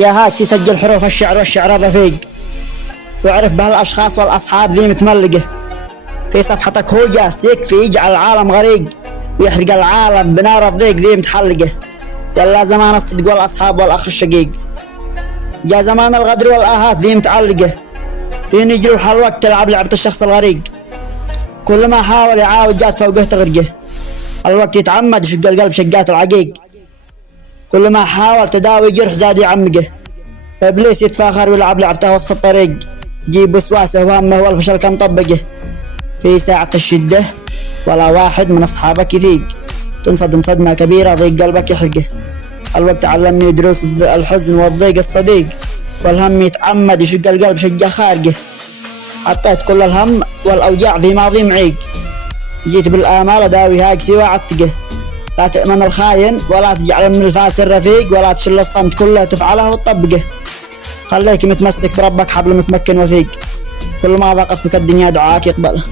يا هاتش يسجل حروف الشعر والشعر الرفيق، وعرف بهالأشخاص والأصحاب ذي متملقة. في صفحتك هو جاس يكفي يجعل العالم غريق، ويحرق العالم بنار الضيق ذي متحلقة. يلا زمان الصدق والأصحاب والأخ الشقيق، جا زمان الغدر والآهات ذي متعلقة. في نجروح الوقت تلعب لعبة الشخص الغريق، كل ما حاول يعاود جات فوقه تغرقه. الوقت يتعمد يشق القلب شقات العقيق، كل ما حاول تداوي جرح زاد يعمقه. إبليس يتفاخر ويلعب لعبته وسط الطريق، يجيب وسواسه وهمه والفشل كم طبقه. في ساعة الشدة ولا واحد من أصحابك يفيق، تنصدم صدمة كبيرة ضيق قلبك يحرقه. الوقت علمني دروس الحزن والضيق الصديق، والهم يتعمد يشق القلب شقه خارقه. حطيت كل الهم والأوجاع في ماضي معيق، جيت بالآمال أداوي هاجسي وعتقه. لا تأمن الخاين ولا تجعل من الفاس الرفيق، ولا تشل الصمت كله تفعله وتطبقه. خليك متمسك بربك حبل متمكن وثيق، كل ما ضاقت بك الدنيا دعاك يقبله.